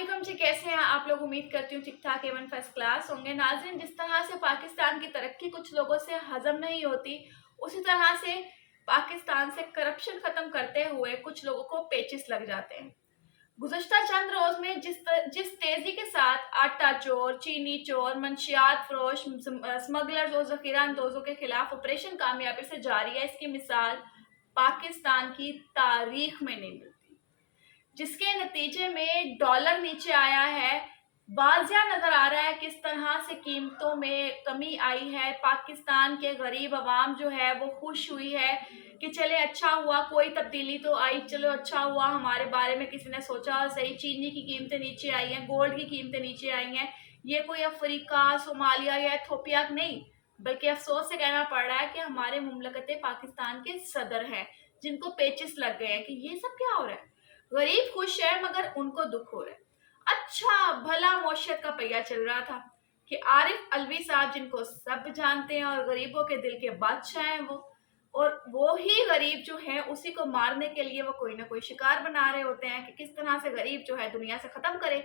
अस्सलाम जी, कैसे हैं आप लोग। उम्मीद करती हूँ ठीक ठाक एवं फर्स्ट क्लास होंगे। नाज़रीन, जिस तरह से पाकिस्तान की तरक्की कुछ लोगों से हजम नहीं होती, उसी तरह से पाकिस्तान से करप्शन खत्म करते हुए कुछ लोगों को पेचिस लग जाते हैं। गुज़श्ता चंद रोज में जिस तेजी के साथ आटा चोर, चीनी चोर, मंशियात फरोश, स्मगलर्स और जखीरा अंदोजों के खिलाफ ऑपरेशन कामयाबी से जारी है, इसकी मिसाल पाकिस्तान की तारीख में नहीं मिलती, जिसके नतीजे में डॉलर नीचे आया है। वाज़िया नज़र आ रहा है किस तरह से कीमतों में कमी आई है। पाकिस्तान के गरीब आवाम जो है वो खुश हुई है कि चले अच्छा हुआ, कोई तब्दीली तो आई, चलो अच्छा हुआ, हमारे बारे में किसी ने सोचा सही। चीनी की कीमतें नीचे आई हैं, गोल्ड की कीमतें नीचे आई हैं। ये कोई अफ्रीका, सोमालिया या इथोपिया नहीं, बल्कि अफसोस से कहना पड़ रहा है कि हमारे मुमलकत पाकिस्तान के सदर हैं, जिनको पेचिस लग गए हैं कि ये सब क्या हो रहा है। गरीब खुश है मगर उनको दुख हो रहा है। अच्छा भला मौशियत का पहिया चल रहा था कि आरिफ अलवी साहब, जिनको सब जानते हैं और गरीबों के दिल के बादशाह हैं वो ही गरीब जो हैं उसी को मारने के लिए वो कोई ना कोई शिकार बना रहे होते हैं कि किस तरह से गरीब जो है दुनिया से खत्म करे।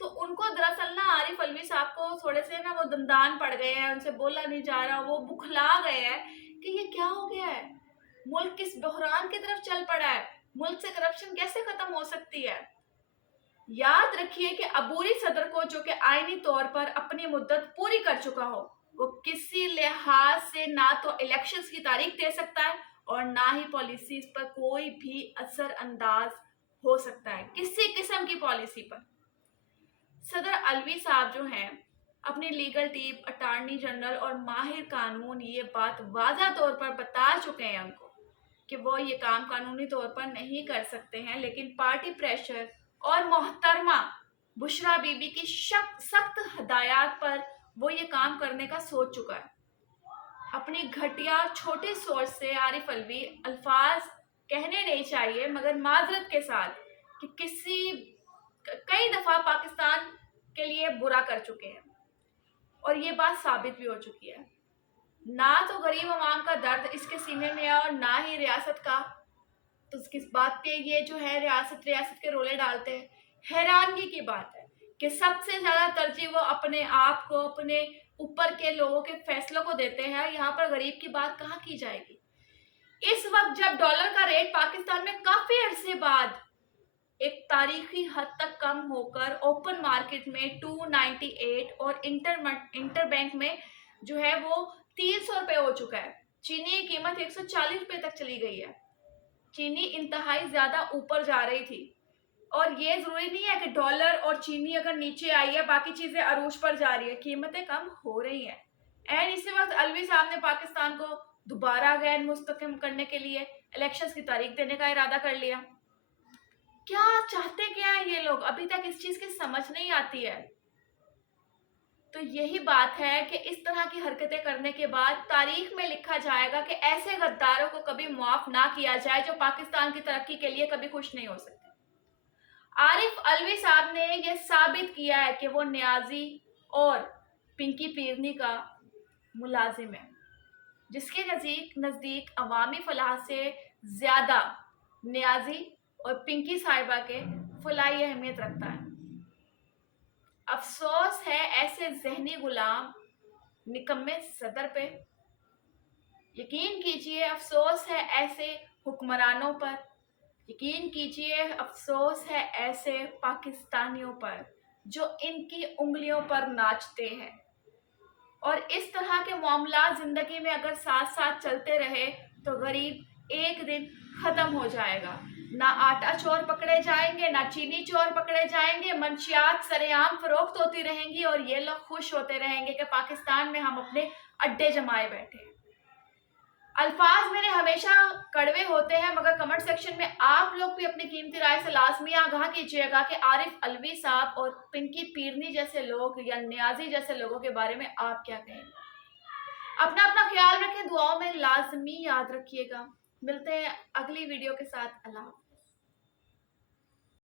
तो उनको दरअसल ना आरिफ अलवी साहब को थोड़े से ना वो दंदान पड़ गए हैं, उनसे बोला नहीं जा रहा, वो बुखला गए हैं कि ये क्या हो गया है, मुल्क किस बहरान की तरफ चल पड़ा है, मुल्क से करप्शन कैसे खत्म हो सकती है। याद रखिए कि अबूरी सदर को, जो कि आईनी तौर पर अपनी मुद्दत पूरी कर चुका हो, वो किसी लिहाज से ना तो इलेक्शंस की तारीख दे सकता है और ना ही पॉलिसीज पर कोई भी असर अंदाज हो सकता है, किसी किस्म की पॉलिसी पर। सदर अलवी साहब जो हैं, अपनी लीगल टीम, अटॉर्नी जनरल और माहिर कानून ये बात वाज़ा तौर पर बता चुके हैं उनको कि वो ये काम कानूनी तौर पर नहीं कर सकते हैं, लेकिन पार्टी प्रेशर और मोहतरमा बुशरा बीबी की सख्त हदायत पर वो ये काम करने का सोच चुका है। अपनी घटिया छोटी सोच से आरिफ अलवी अल्फाज कहने नहीं चाहिए मगर माजरत के साथ कि कई दफ़ा पाकिस्तान के लिए बुरा कर चुके हैं और ये बात साबित भी हो चुकी है। ना तो गरीब अवाम का दर्द इसके सीने में है और ना ही रियासत का, तो किस बात पे ये जो है रियासत के रोले डालते हैं। हैरानगी की बात है कि सबसे ज्यादा तरजीह वो अपने आप को, अपने ऊपर के लोगों के फैसलों को देते हैं। यहाँ पर गरीब की बात कहाँ की जाएगी। इस वक्त जब डॉलर का रेट पाकिस्तान में काफी अरसे बाद एक तारीखी हद तक कम होकर ओपन मार्केट में 298 और इंटर बैंक में जो है वो 300 रुपये हो चुका है। चीनी की कीमत 140 रुपये तक चली गई है। चीनी इंतहाई ज्यादा ऊपर जा रही थी और ये जरूरी नहीं है कि डॉलर और चीनी अगर नीचे आई है बाकी चीजें अरूज पर जा रही है, कीमतें कम हो रही हैं। एंड इसी वक्त अलवी साहब ने पाकिस्तान को दोबारा गैर मुस्तकम करने के लिए इलेक्शंस की तारीख देने का इरादा कर लिया। क्या चाहते क्या है ये लोग, अभी तक इस चीज की समझ नहीं आती है। तो यही बात है कि इस तरह की हरकतें करने के बाद तारीख में लिखा जाएगा कि ऐसे गद्दारों को कभी माफ ना किया जाए जो पाकिस्तान की तरक्की के लिए कभी खुश नहीं हो सकते। आरिफ अलवी साहब ने यह साबित किया है कि वो न्याजी और पिंकी पीरनी का मुलाजिम है, जिसके नजदीक अवामी फलाह से ज्यादा न्याजी और पिंकी साहिबा के फलाही अहमियत रखता है। अफसोस है ऐसे जहनी गुलाम निकम्मे सदर पे। यकीन कीजिए अफसोस है ऐसे हुक्मरानों पर। यकीन कीजिए अफसोस है ऐसे पाकिस्तानियों पर जो इनकी उंगलियों पर नाचते हैं। और इस तरह के मामला जिंदगी में अगर साथ साथ चलते रहे तो गरीब एक दिन खत्म हो जाएगा। ना आटा चोर पकड़े जाएंगे, ना चीनी चोर पकड़े जाएंगे, मंशियात सरेआम फरोख्त होती रहेंगी और ये लोग खुश होते रहेंगे कि पाकिस्तान में हम अपने अड्डे जमाए बैठे हैं। अल्फाज मेरे हमेशा कड़वे होते हैं मगर कमेंट सेक्शन में आप लोग भी अपनी कीमती राय से लाजमी आगाह कीजिएगा कि आरिफ अलवी साहब और पिंकी पीरनी जैसे लोग या न्याजी जैसे लोगों के बारे में आप क्या कहेंगे। अपना अपना ख्याल रखें, दुआओं में लाजमी याद रखिएगा। मिलते हैं अगली वीडियो के साथ। अल्लाह।